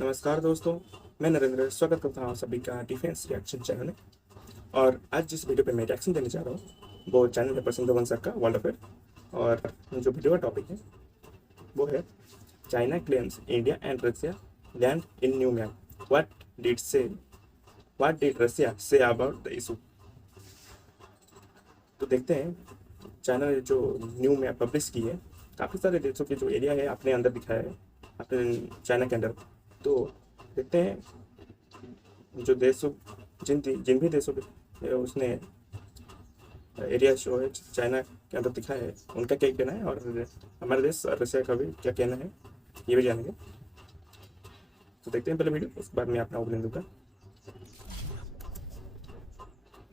नमस्कार दोस्तों, मैं नरेंद्र स्वागत करता हूँ सभी का डिफेंस रिएक्शन चैनल में। और आज जिस वीडियो पे मैं रिएक्शन देने जा रहा हूँ वो चैनल है प्रसन्न वन सर का वर्ल्ड अफेयर। और जो वीडियो का टॉपिक है वो है China claims India and Russia land in new map, what did Russia say about the issue. तो देखते हैं चाइना ने जो न्यू मैप पब्लिश की है, काफ़ी सारे देशों के जो एरिया है अपने अंदर दिखाया है, अपने चाइना के अंदर। तो देखते हैं जो देशों जिन भी देशों पे उसने एरिया शो है चाइना के अंदर दिखाया है, उनका क्या कहना है और हमारे देश रशिया का भी क्या कहना है, ये भी जानेंगे। तो देखते हैं पहले वीडियो, उसके बाद मैं अपना ओपिनियन दूंगा।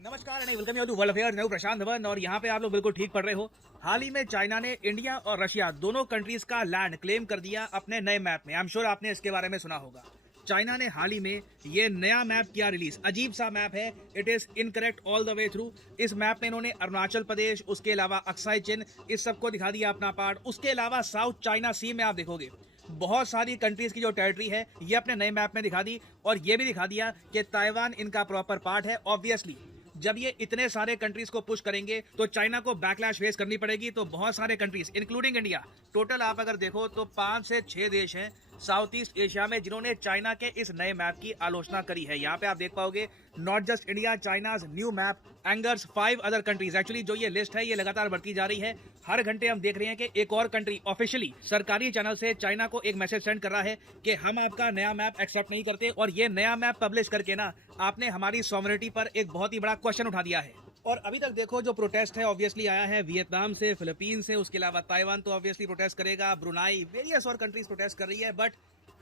नमस्कार and welcome you to world affairs. मैं प्रशांत धवन और यहाँ पे आप लोग बिल्कुल ठीक पढ़ रहे हो। हाल ही में चाइना ने इंडिया और रशिया दोनों कंट्रीज का लैंड क्लेम कर दिया अपने नए मैप में। आई एम श्योर आपने इसके बारे में सुना होगा। चाइना ने हाल ही में ये नया मैप किया रिलीज। अजीब सा मैप है, it is incorrect all the way through. इस मैप में इन्होंने अरुणाचल प्रदेश, उसके अलावा अक्साई चिन, इस सबको दिखा दिया अपना पार्ट। उसके अलावा साउथ चाइना सी में आप देखोगे बहुत सारी कंट्रीज की जो टेरिटरी है ये अपने नए मैप में दिखा दी। और ये भी दिखा दिया कि ताइवान इनका प्रॉपर पार्ट है। ऑब्वियसली जब ये इतने सारे कंट्रीज को पुश करेंगे तो चाइना को बैकलैश फेस करनी पड़ेगी। तो बहुत सारे कंट्रीज इंक्लूडिंग इंडिया, टोटल आप अगर देखो तो 5 से 6 देश हैं साउथ ईस्ट एशिया में जिन्होंने चाइना के इस नए मैप की आलोचना करी है। यहाँ पे आप देख पाओगे not just India, China's new map angers 5 other countries. Actually जो ये लिस्ट है ये लगातार बढ़ती जा रही है। हर घंटे हम देख रहे हैं कि एक और कंट्री ऑफिशियली सरकारी चैनल से चाइना को एक मैसेज सेंड कर रहा है कि हम आपका नया मैप एक्सेप्ट नहीं करते। और ये नया मैप पब्लिश करके ना आपने हमारी सॉवरेनिटी पर एक बहुत ही बड़ा क्वेश्चन उठा दिया है। और अभी तक देखो जो प्रोटेस्ट है ऑब्वियसली आया है वियतनाम से, फिलीपीन से, उसके अलावा ताइवान तो ऑब्वियसली प्रोटेस्ट करेगा, ब्रुनाई, वेरियस और कंट्रीज प्रोटेस्ट कर रही है। बट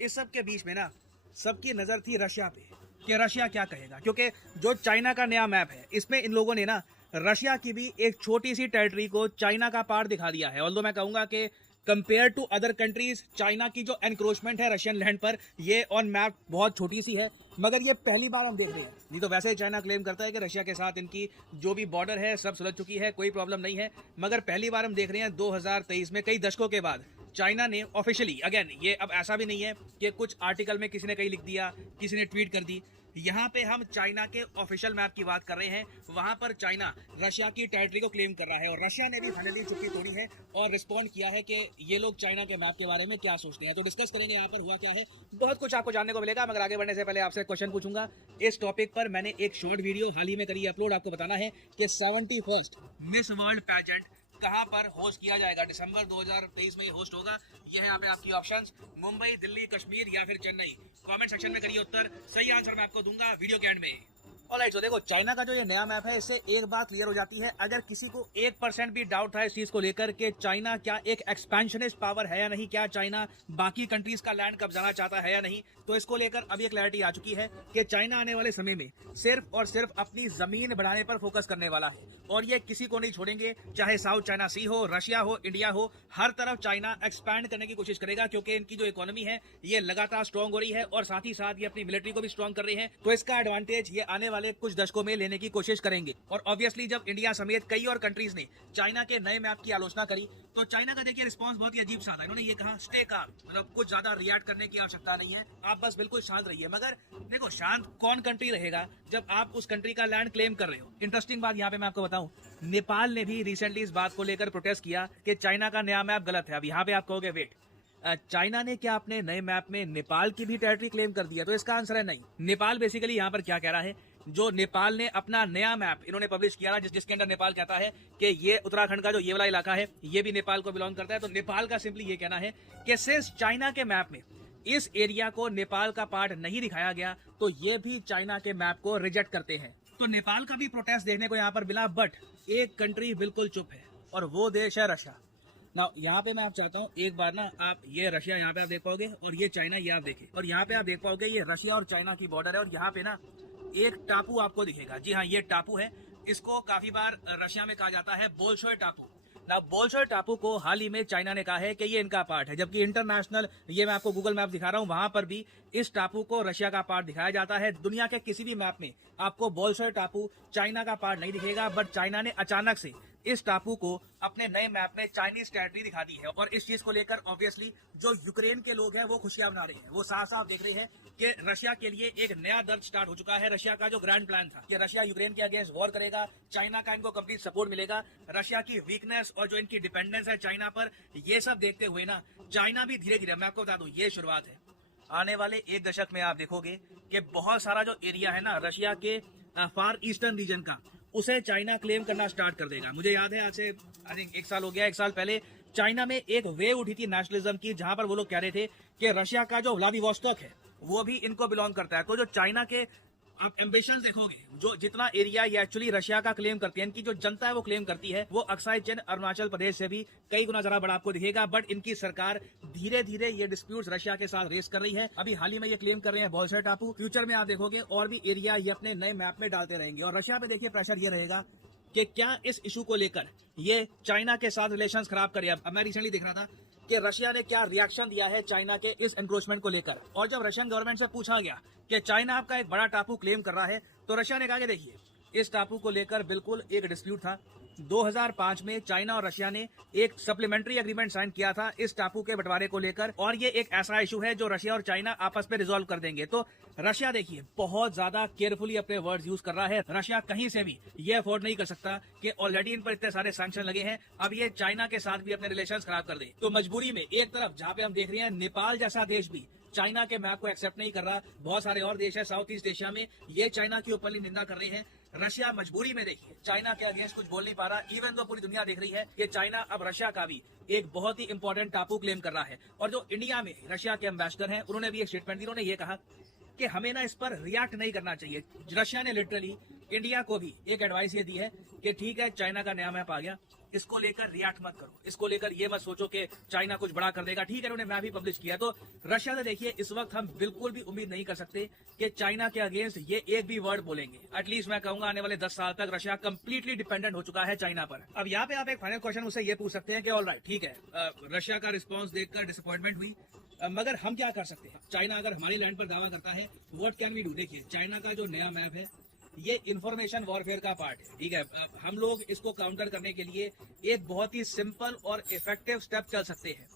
इस सब के बीच में ना सबकी नजर थी रशिया पे कि रशिया क्या कहेगा। क्योंकि जो चाइना का नया मैप है इसमें इन लोगों ने ना रशिया की भी एक छोटी सी टेरिटरी को चाइना का पार्ट दिखा दिया है। ऑल्दो मैं कहूंगा कि compare to other countries China की जो एनक्रोचमेंट है रशियन लैंड पर ये ऑन मैप बहुत छोटी सी है। मगर ये पहली बार हम देख रहे हैं। नहीं तो वैसे ही चाइना क्लेम करता है कि रशिया के साथ इनकी जो भी बॉर्डर है सब सुलझ चुकी है, कोई प्रॉब्लम नहीं है। मगर पहली बार हम देख रहे हैं 2023 में कई दशकों के बाद चाइना ने ऑफिशियली, अगेन ये अब ऐसा भी नहीं है कि कुछ आर्टिकल में किसी ने कहीं लिख दिया, किसी ने ट्वीट कर दी। यहाँ पे हम चाइना के ऑफिशियल मैप की बात कर रहे हैं। वहां पर चाइना रशिया की टेरिटरी को क्लेम कर रहा है और रशिया ने भी फाइनली चुप्पी तोड़ी है और रिस्पॉन्ड किया है कि ये लोग चाइना के मैप के बारे में क्या सोचते हैं। तो डिस्कस करेंगे यहाँ पर हुआ क्या है, बहुत कुछ आपको जानने को मिलेगा। मगर आगे बढ़ने से पहले आपसे क्वेश्चन पूछूंगा। इस टॉपिक पर मैंने एक शॉर्ट वीडियो हाल ही में करी अपलोड। आपको बताना है कि 71st मिस वर्ल्ड पैजेंट कहां पर होस्ट किया जाएगा। दिसंबर 2023 में ये होस्ट होगा। ये है यहाँ पे आपकी ऑप्शंस, मुंबई, दिल्ली, कश्मीर या फिर चेन्नई। कमेंट सेक्शन में करिए उत्तर, सही आंसर मैं आपको दूंगा वीडियो के एंड में। ऑलराइट, तो देखो चाइना का जो ये नया मैप है इससे एक बात क्लियर हो जाती है। अगर किसी को 1% भी डाउट था इस चीज को लेकर कि चाइना क्या एक एक्सपेंशनिस्ट पावर है या नहीं, क्या चाइना बाकी कंट्रीज का लैंड कब्जाना चाहता है या नहीं, तो इसको लेकर अब ये क्लैरिटी आ चुकी है कि चाइना आने वाले समय में सिर्फ और सिर्फ अपनी जमीन बढ़ाने पर फोकस करने वाला है। और ये किसी को नहीं छोड़ेंगे, चाहे साउथ चाइना सी हो, रशिया हो, इंडिया हो, हर तरफ चाइना एक्सपैंड करने की कोशिश करेगा। क्योंकि इनकी जो इकोनॉमी है ये लगातार स्ट्रॉन्ग हो रही है और साथ ही साथ ये अपनी मिलिट्री को भी स्ट्रॉन्ग कर रही है। तो इसका एडवांटेज ये आने वाले कुछ दशकों में लेने की कोशिश करेंगे। और ऑब्वियसली जब इंडिया समेत कई और कंट्रीज ने चाइना के नए मैप की आलोचना करी तो चाइना का देखिए रिस्पांस बहुत ही अजीब सा था। इन्होंने ये कहा स्टे काम, मतलब कुछ ज्यादा रिएक्ट करने की आवश्यकता नहीं है, आप बस बिल्कुल शांत रहिए। मगर देखो शांत कौन कंट्री रहेगा जब आप उस कंट्री का लैंड क्लेम कर रहे हो। इंटरेस्टिंग बात यहाँ पे मैं आपको बताऊं, नेपाल ने भी रिसेंटली इस बात को लेकर प्रोटेस्ट किया कि चाइना का नया मैप गलत है। अब यहाँ पे आप कहोगे वेट, चाइना ने क्या अपने नए मैप में नेपाल की भी टेरिटरी क्लेम कर दिया? तो इसका आंसर है नहीं। नेपाल बेसिकली यहाँ पर क्या कह रहा है, जो नेपाल ने अपना नया मैप इन्होंने पब्लिश किया जिसके अंदर नेपाल कहता है कि ये उत्तराखंड का जो ये वाला इलाका है ये भी नेपाल को बिलोंग करता है। तो नेपाल का सिंपली ये कहना है कि सिंस चाइना के मैप में इस एरिया को नेपाल का पार्ट नहीं दिखाया गया तो ये भी चाइना के मैप को रिजेक्ट करते हैं। तो नेपाल का भी प्रोटेस्ट देखने को यहाँ पर मिला। बट एक कंट्री बिल्कुल चुप है और वो देश है रशिया। ना यहाँ पे मैं आप चाहता हूँ एक बार ना आप ये रशिया यहाँ पे आप देख पाओगे और ये चाइना ये आप देखें, और यहाँ पे आप देख पाओगे ये रशिया और चाइना की बॉर्डर है। और यहाँ पे ना एक टापू आपको दिखेगा, जी हाँ ये टापू है। इसको काफी बार रशिया में कहा जाता है बोल्शोय टापू। ना बोल्शोय टापू को हाल ही में चाइना ने कहा है कि ये इनका पार्ट है, जबकि इंटरनेशनल, ये मैं आपको गूगल मैप दिखा रहा हूँ, वहां पर भी इस टापू को रशिया का पार्ट दिखाया जाता है। दुनिया के किसी भी मैप में आपको बोल्शोय टापू चाइना का पार्ट नहीं दिखेगा। बट चाइना ने अचानक से इस टापू को अपने नए मैप में चाइनीज टेरिटरी दिखा दी है। और इस चीज को लेकर ऑब्वियसली जो यूक्रेन के लोग हैं वो खुशियां मना रहे हैं। वो साफ साफ देख रहे हैं कि रशिया के लिए एक नया दर्द स्टार्ट हो चुका है। रशिया का जो ग्रैंड प्लान था कि रशिया यूक्रेन के अगेंस्ट वॉर करेगा, चाइना का इनको कंप्लीट सपोर्ट मिलेगा, रशिया की वीकनेस और जो इनकी डिपेंडेंस है चाइना पर, ये सब देखते हुए ना चाइना भी धीरे धीरे, मैं आपको बता दूं ये शुरुआत है, आने वाले एक दशक में आप देखोगे कि बहुत सारा जो एरिया है ना रशिया के फार ईस्टर्न रीजन का, उसे चाइना क्लेम करना स्टार्ट कर देगा। मुझे याद है आज से आई थिंक 1 साल हो गया, 1 साल पहले चाइना में एक वेव उठी थी नेशनलिज्म की, जहां पर वो लोग कह रहे थे कि रशिया का जो व्लादिवोस्टोक है वो भी इनको बिलोंग करता है। तो जो चाइना के आप एम्बिशन देखोगे, जो जितना एरिया ये एक्चुअली रशिया का क्लेम करती है, इनकी जो जनता है वो क्लेम करती है, वो अक्साई चीन अरुणाचल प्रदेश से भी कई गुना ज्यादा बड़ा आपको दिखेगा। बट इनकी सरकार धीरे धीरे ये डिस्प्यूट्स रशिया के साथ रेस कर रही है। अभी हाल ही में ये क्लेम कर रहे हैं बहुत सारे टापू, फ्यूचर में आप देखोगे और भी एरिया ये अपने नए मैप में डालते रहेंगे। और रशिया पे देखिए प्रेशर ये रहेगा कि क्या इस इशू को लेकर ये चाइना के साथ रिलेशंस खराब करे। अब मैं रिसेंटली देख रहा था कि रशिया ने क्या रिएक्शन दिया है चाइना के इस एनक्रोचमेंट को लेकर। और जब रशियन गवर्नमेंट से पूछा गया कि चाइना आपका एक बड़ा टापू क्लेम कर रहा है, तो रशिया ने कहा कि देखिए इस टापू को लेकर बिल्कुल एक डिस्प्यूट था। 2005 में चाइना और रशिया ने एक सप्लीमेंट्री एग्रीमेंट साइन किया था इस टापू के बंटवारे को लेकर, और ये एक ऐसा इशू है जो रशिया और चाइना आपस में रिजॉल्व कर देंगे। तो रशिया देखिए बहुत ज्यादा केयरफुली अपने वर्ड्स यूज कर रहा है। रशिया कहीं से भी ये अफोर्ड नहीं कर सकता कि ऑलरेडी इन पर इतने सारे सैंक्शन लगे हैं, अब ये चाइना के साथ भी अपने रिलेशंस खराब कर दे। तो मजबूरी में एक तरफ जहां पे हम देख रहे हैं नेपाल जैसा देश भी चाइना के मैप को एक्सेप्ट नहीं कर रहा, बहुत सारे और देश है साउथ ईस्ट एशिया में ये चाइना की ओपनली निंदा कर रहे हैं। रशिया मजबूरी में देखिए चाइना के अगेंस्ट कुछ बोल नहीं पा रहा, इवन तो पूरी दुनिया देख रही है कि चाइना अब रशिया का भी एक बहुत ही इंपॉर्टेंट टापू क्लेम कर रहा है। और जो इंडिया में रशिया के एम्बेसडर हैं उन्होंने भी एक स्टेटमेंट दी, उन्होंने ये कहा कि हमें ना इस पर रिएक्ट नहीं करना चाहिए। रशिया ने लिटरली इंडिया को भी एक एडवाइस ये दी है कि ठीक है चाइना का नया मैप आ गया, इसको लेकर रिएक्ट मत करो, इसको लेकर ये मत सोचो कि चाइना कुछ बड़ा कर देगा। ठीक है उन्होंने मैप भी पब्लिश किया। तो रशिया से देखिए इस वक्त हम बिल्कुल भी उम्मीद नहीं कर सकते कि चाइना के अगेंस्ट ये एक भी वर्ड बोलेंगे। एटलीस्ट मैं कहूंगा आने वाले 10 साल तक रशिया कंप्लीटली डिपेंडेंट हो चुका है चाइना पर। अब यहाँ पे आप एक फाइनल क्वेश्चन मुझसे ये पूछ सकते हैं कि ऑल राइट ठीक है, रशिया का रिस्पॉन्स देखकर डिसअपॉइंटमेंट हुई, मगर हम क्या कर सकते हैं? चाइना अगर हमारी लैंड पर दावा करता है, व्हाट कैन वी डू? देखिए चाइना का जो नया मैप है ये इंफॉर्मेशन वॉरफेयर का पार्ट है, ठीक है। हम लोग इसको काउंटर करने के लिए एक बहुत ही सिंपल और इफेक्टिव स्टेप चल सकते हैं।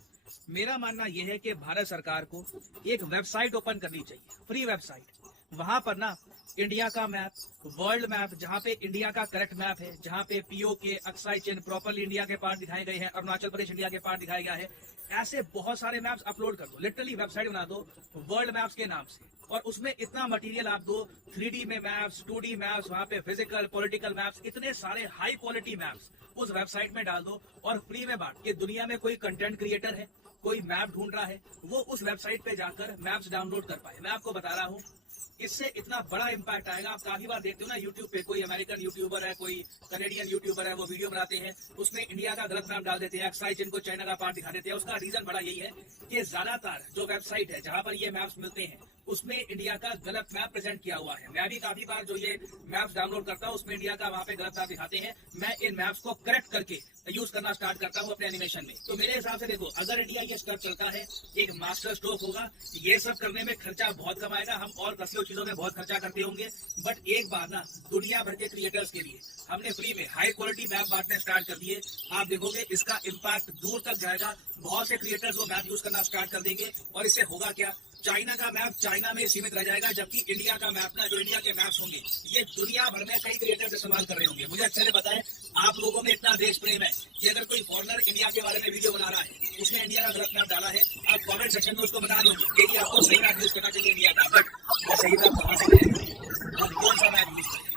मेरा मानना यह है कि भारत सरकार को एक वेबसाइट ओपन करनी चाहिए, फ्री वेबसाइट। वहां पर ना इंडिया का मैप, वर्ल्ड मैप, जहां पे इंडिया का करेक्ट मैप है, जहां पे पीओके, अक्साई चीन प्रॉपरली इंडिया के पार्ट दिखाए गए हैं, अरुणाचल प्रदेश इंडिया के पार्ट दिखाया गया है, ऐसे बहुत सारे मैप्स अपलोड कर दो। लिटरली वेबसाइट बना दो वर्ल्ड मैप्स के नाम से, और उसमें इतना मटेरियल आप दो, 3D में मैप्स, 2D मैप्स, वहां पे फिजिकल पॉलिटिकल मैप्स, इतने सारे हाई क्वालिटी मैप्स उस वेबसाइट में डाल दो और फ्री में बांट के दुनिया में कोई कंटेंट क्रिएटर है, कोई मैप ढूंढ रहा है, वो उस वेबसाइट पे जाकर मैप्स डाउनलोड कर पाए। मैं आपको बता रहा हूँ इससे इतना बड़ा इम्पैक्ट आएगा। आप काफी बार देखते हो ना यूट्यूब पे कोई अमेरिकन यूट्यूबर है, कोई कनेडियन यूट्यूबर है, वो वीडियो बनाते हैं उसमें इंडिया का गलत मैप डाल देते हैं, अक्साई चीन को चाइना का पार्ट दिखा देते हैं। उसका रीजन बड़ा यही है कि ज्यादातर जो वेबसाइट है जहां पर ये मैप्स मिलते हैं उसमें इंडिया का गलत मैप प्रेजेंट किया हुआ है। मैं भी काफी बार जो ये मैप्स डाउनलोड करता हूँ उसमें इंडिया का वहां पे गलत मैप दिखाते हैं। मैं इन मैप्स को करेक्ट करके यूज करना स्टार्ट करता हूँ अपने एनिमेशन में। तो मेरे हिसाब से देखो, अगर इंडिया ये स्टेप चलता है, एक मास्टर स्ट्रोक होगा। ये सब करने में खर्चा बहुत कम आएगा, हम और दसियों चीजों में बहुत खर्चा करते होंगे, बट एक बार ना दुनिया भर के क्रिएटर्स के लिए हमने फ्री में हाई क्वालिटी मैप बांटने स्टार्ट कर दिए। आप देखोगे इसका इम्पैक्ट दूर तक जाएगा, बहुत से क्रिएटर्स वो मैप यूज करना स्टार्ट कर देंगे, और इससे होगा क्या, चाइना का मैप चाइना में सीमित रह जाएगा, जबकि इंडिया का मैप ना, जो इंडिया के मैप्स होंगे ये दुनिया भर में कई क्रिएटर्स इस्तेमाल कर रहे होंगे। मुझे अच्छे से पता है आप लोगों में इतना देश प्रेम है कि अगर कोई फॉरनर इंडिया के बारे में वीडियो बना रहा है, उसने इंडिया का गलत मैप डाला है, आप कमेंट सेक्शन में उसको बता दोगे कि आपको सही मैप यूज करना चाहिए इंडिया का, बट वो सही मैप कहां से करेंगे और कौन सा मैप यूज करें?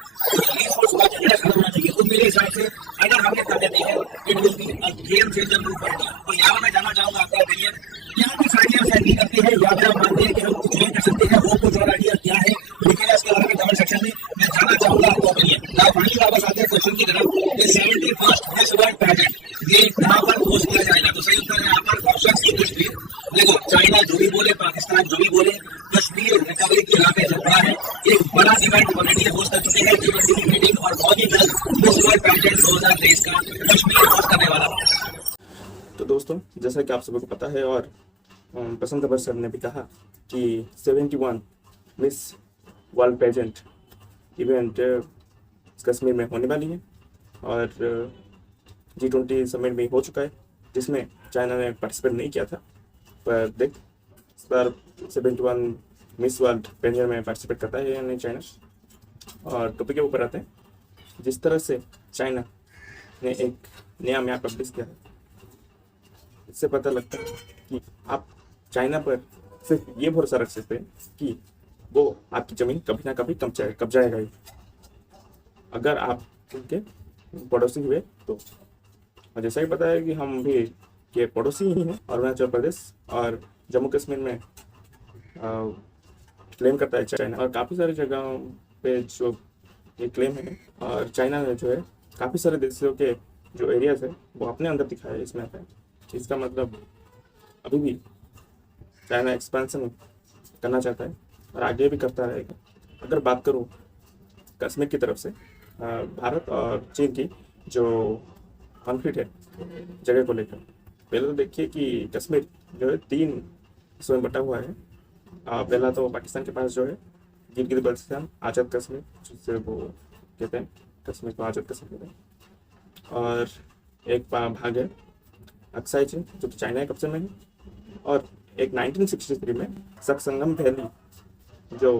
होना चाहिए। तो मेरे हिसाब से अगर हमने कर देते हैं it will be a game changer move for India. तो यहाँ मैं जानना चाहूंगा आपका ओपिनियन, क्या कुछ आइडिया सेंड करते हैं या फिर आप मानते हैं कि हम कुछ नहीं कर सकते हैं, वो कुछ और आइडिया क्या है लेकिन इसके बारे में कमेंट सेक्शन में मैं जानना चाहूंगा आपका ओपिनियन। आप फाइनली वापस आते हैं क्वेश्चन की तरफ, ये 71st मिस वर्ल्ड पैजेंट ये कहाँ पर होस्ट किया जाएगा? तो सही उत्तर है यहाँ पर ऑप्शन सी, कश्मीर। देखो चाइना जो भी बोले, पाकिस्तान जो भी बोले, कश्मीर रिकवरी के इलाके से बड़ा है। एक बड़ा इवेंट ऑलरेडी होस्ट कर चुके हैं, G20 की मीटिंग, और बहुत ही जल्द मिस वर्ल्ड पैजेंट 2023 का कश्मीर होस्ट करने वाला है। तो दोस्तों, जैसा कि आप सभी को पता है और पसंद खबर सर ने भी कहा कि 71 Miss World pageant event Kashmir में होने वाली है, और G20 समिट भी हो चुका है, जिसमें चाइना ने पार्टिसिपेट नहीं किया था, पर देख इस बार 71 मिस वर्ल्ड पेंजर में पार्टिसिपेट करता है या नहीं चाइना। और टॉपिक के ऊपर आते हैं, जिस तरह से चाइना ने एक नया मैप पब्लिश किया है, इससे पता लगता है कि आप चाइना पर सिर्फ ये भरोसा रख सकते हैं कि वो आपकी ज़मीन कभी ना कभी कब्जाएगा ही, अगर आप उनके पड़ोसी हुए तो। और जैसा कि पता है कि हम भी के पड़ोसी ही हैं, अरुणाचल प्रदेश और जम्मू कश्मीर में क्लेम करता है चाइना, और काफ़ी सारी जगहों पे जो ये क्लेम है। और चाइना ने जो है काफ़ी सारे देशों के जो एरियाज है वो अपने अंदर दिखाया है इस मैप में। इसका मतलब अभी भी चाइना एक्सपेंशन करना चाहता है और आगे भी करता रहेगा। अगर बात करूँ कश्मीर की तरफ से भारत और चीन की जो कॉन्फ्लिक्ट है जगह को लेकर, पहले तो देखिए कि कश्मीर जो है 3 हिस्सों में बटा हुआ है। पहला तो पाकिस्तान के पास जो है गिलगित बल्तिस्तान आज़ाद कश्मीर, जिससे वो कहते हैं कश्मीर को आज़ाद कश्मीर कहते हैं, और एक भाग है अक्साई चीन जो कि चाइना के कब्जे में है, और एक 1963 में सक्संगम वैली जो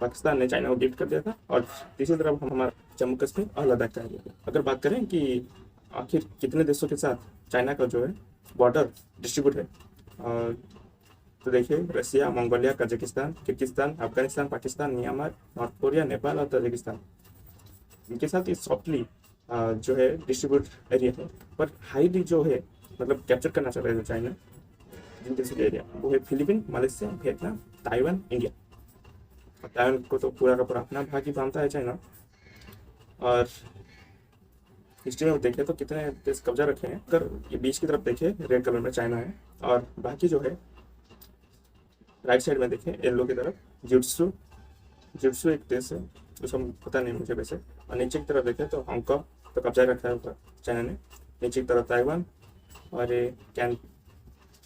पाकिस्तान ने चाइना को गिफ्ट कर दिया था, और तीसरी तरफ हमारा जम्मू कश्मीर और लद्दाख का एरिया। अगर बात करें कि आखिर कितने देशों के साथ चाइना का जो है बॉर्डर डिस्ट्रीब्यूट है, तो देखिए Russia, Mongolia, Kazakhstan, Kyrgyzstan, Afghanistan, Pakistan, Myanmar, North Korea, Nepal और ताजिकिस्तान, इनके साथ ये सॉफ्टली जो है डिस्ट्रीब्यूट एरिया है। पर हाईली जो है मतलब कैप्चर करना चाह रहे थे चाइना जिन देशों के एरिया, वो है Philippine, Malaysia, Vietnam, Taiwan, India. और ताइवान को तो पूरा का पूरा अपना भाग ही मानता है चाइना। और हिस्ट्री में देखें तो कितने देश कब्जा रखे हैं। अगर ये बीच की तरफ देखें रेड कलर में चाइना है, और बाकी जो है राइट साइड में देखें येलो की तरफ जिट्सू एक देश है, उसको पता नहीं मुझे वैसे। और नीचे की तरफ देखें तो हांगकॉन्ग तो कब्जा रखा है ऊपर चाइना ने, नीचे की तरफ ताइवान, और ये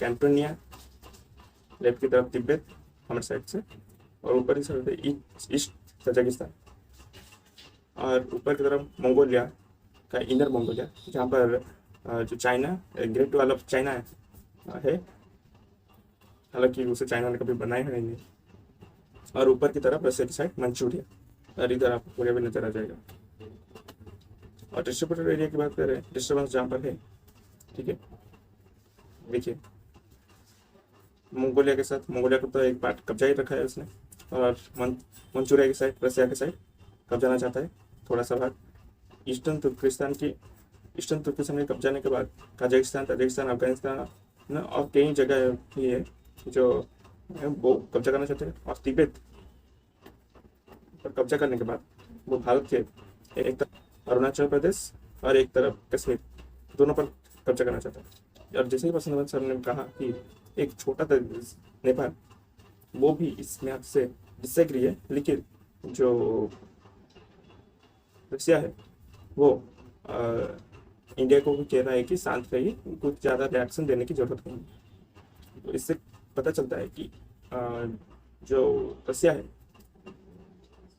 कैंटोनिया, लेफ्ट की तरफ तिब्बत हमारे साइड से, और ऊपर की साइड ईस्ट तजाकिस्तान, और ऊपर की तरफ मंगोलिया का इनर मंगोलिया, जहाँ पर जो China great wall of China है, हालांकि उसे चाइना ने कभी बनाया है नहीं। और ऊपर की तरफ रशिया की साइड मंचूरिया, और इधर आपको कोरिया भी नजर आ जाएगा। और डिस्ट्रीब्यूटेड एरिया की बात करें, डिस्टर्बेंस जहाँ पर है, ठीक है, देखिए मंगोलिया के साथ, मंगोलिया को तो एक पार्ट कब्जा ही रखा है उसने, और मंचूरिया की साइड, रशिया की साइड कब्जाना चाहता है थोड़ा सा भाग। ईस्टर्न तुर्किस्तान के कब्जाने के बाद कजाकिस्तान, ताजिकिस्तान, अफगानिस्तान और कई जगह भी है जो वो कब्जा करना चाहते हैं। और तिब्बत पर कब्जा करने के बाद वो भारत के एक तरफ अरुणाचल प्रदेश और एक तरफ कश्मीर, दोनों पर कब्जा करना चाहता है। और जैसे ही प्रसन्न सर ने कहा कि एक छोटा देश नेपाल, वो भी इस मैप से डिसएग्री है, लेकिन जो रशिया है वो इंडिया को भी कह रहा है कि शांत रहिए, कुछ ज़्यादा रिएक्शन देने की जरूरत नहीं है। तो इससे पता चलता है कि जो रशिया है,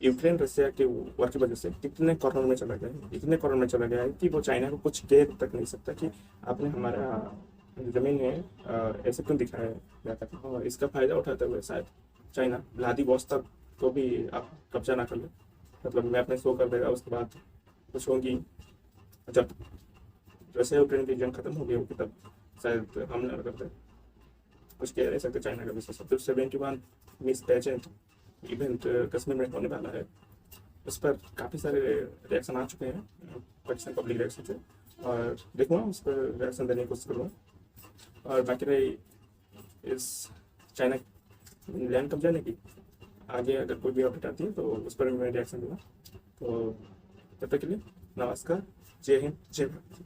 यूक्रेन रशिया के वॉर की वजह से कितने कॉर्नर में चला गया है, इतने कॉर्नर में चला गया है कि वो चाइना को कुछ कह तक नहीं सकता कि आपने हमारा ज़मीन है ऐसे क्यों दिखाया जाता है। और इसका फ़ायदा उठाते हुए शायद चाइना व्लादिवोस्तोक को भी आप कब्जा ना कर ले, मतलब मैप में शो कर देगा, उसके बाद कुछ होगी। जब रशिया यूक्रेन की जंग खत्म हो गई होगी तब शायद हमला करते, कुछ कह नहीं सकते चाइना का विशेष। तो 71 मिस पेजेंट इवेंट कश्मीर में होने वाला है, उस पर काफ़ी सारे रिएक्शन आ चुके हैं पाकिस्तान पब्लिक रिएक्शन से, और देखूँगा उस पर रिएक्शन देने की कोशिश करूँगा। और बाकी रही इस चाइना लैंड कब्जा लेने की, आगे अगर कोई भी अपडेट आती है तो उस पर मैं रिएक्शन दूँगा। तो तब तक के लिए नमस्कार, जय हिंद, जय भारत।